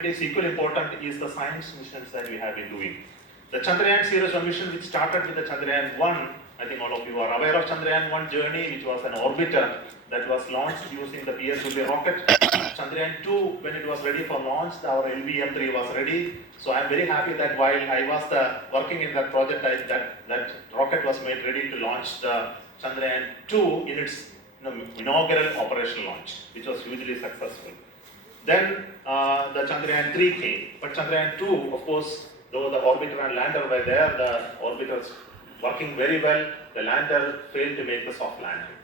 It is equally important is the science missions that we have been doing. The Chandrayaan series of missions, which started with the Chandrayaan 1, I think all of you are aware of Chandrayaan 1 journey, which was an orbiter that was launched using the PSLV rocket. Chandrayaan 2, when it was ready for launch, our LVM-3 was ready. So I am very happy that while I was working in that project, that rocket was made ready to launch the Chandrayaan 2 in its inaugural operational launch, which was hugely successful. Then the Chandrayaan 3 came, but Chandrayaan 2, of course, though the orbiter and lander were there, the orbiters working very well, the lander failed to make the soft landing.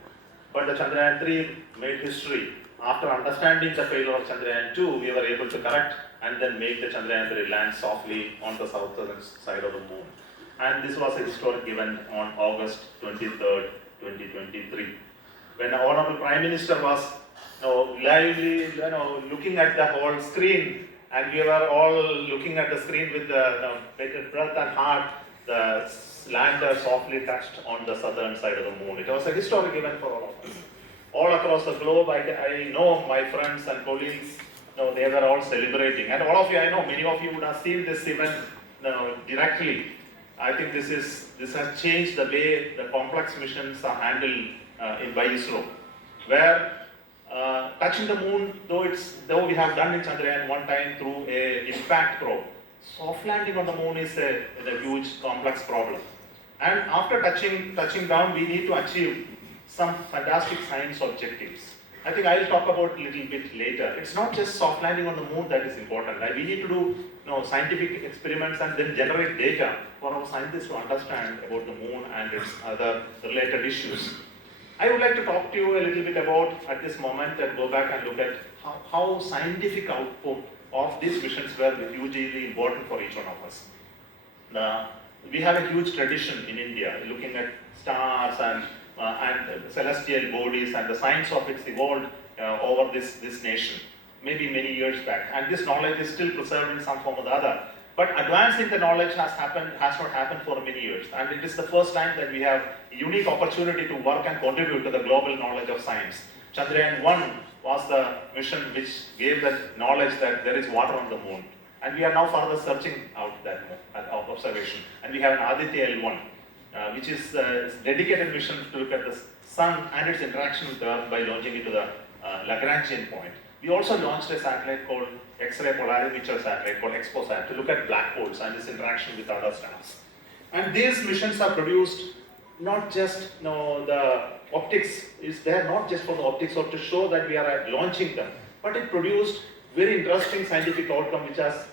But the Chandrayaan 3 made history. After understanding the failure of Chandrayaan 2, we were able to correct and then make the Chandrayaan 3 land softly on the southern side of the moon. And this was a historic event on August 23rd, 2023. When the Honorable Prime Minister was lively, looking at the whole screen, and we were all looking at the screen with bated breath and heart. The lander softly touched on the southern side of the moon. It was a historic event for all of us. All across the globe, I know my friends and colleagues, they were all celebrating. And all of you, I know many of you would have seen this event directly. I think this has changed the way the complex missions are handled by ISRO, where touching the moon, though we have done in Chandrayaan one time through a impact probe, soft landing on the moon is a huge complex problem. And after touching down, we need to achieve some fantastic science objectives. I think I'll talk about a little bit later. It's not just soft landing on the moon that is important. Right? We need to do scientific experiments and then generate data for our scientists to understand about the moon and its other related issues. I would like to talk to you a little bit about, at this moment, and go back and look at how scientific output of these missions were hugely important for each one of us. We have a huge tradition in India, looking at stars and celestial bodies, and the science of it evolved over this nation, maybe many years back. And this knowledge is still preserved in some form or the other. But advancing the knowledge has not happened for many years. And it is the first time that we have a unique opportunity to work and contribute to the global knowledge of science. Chandrayaan 1 was the mission which gave the knowledge that there is water on the moon. And we are now further searching out that observation. And we have an Aditya L1, which is a dedicated mission to look at the sun and its interaction with Earth by launching it to the Lagrangian point. We also launched a satellite called X-ray polarimeter satellite called EXPOSAT to look at black holes and its interaction with other stars. And these missions are produced not just the optics is there not just for the optics or to show that we are launching them, but it produced very interesting scientific outcome which has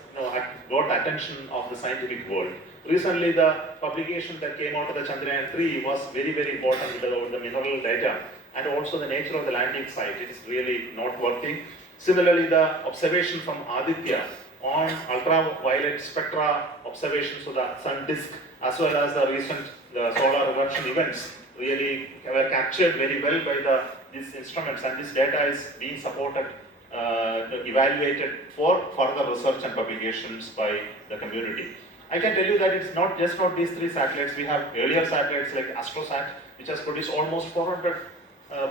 got attention of the scientific world. Recently, the publication that came out of the Chandrayaan 3 was very, very important about the mineral data and also the nature of the landing site. It is really noteworthy. Similarly, the observation from Aditya on ultraviolet spectra observations of the sun disk, as well as the recent solar eruption events, really were captured very well by these instruments, and this data is being supported, evaluated for further research and publications by the community. I can tell you that it's not just these three satellites. We have earlier satellites like AstroSat, which has produced almost 400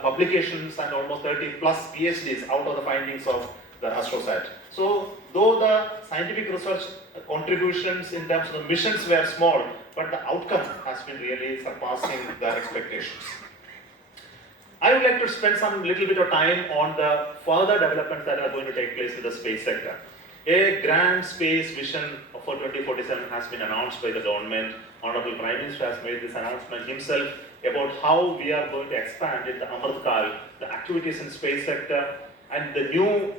publications and almost 30 plus PhDs out of the findings of the AstroSat. So, though the scientific research contributions in terms of the missions were small, but the outcome has been really surpassing their expectations. I would like to spend some little bit of time on the further developments that are going to take place in the space sector. A grand space vision for 2047 has been announced by the government. Honorable Prime Minister has made this announcement himself about how we are going to expand in the Amrit Kal, the activities in space sector, and the new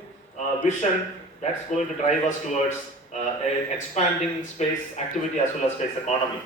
vision that's going to drive us towards expanding space activity as well as space economy.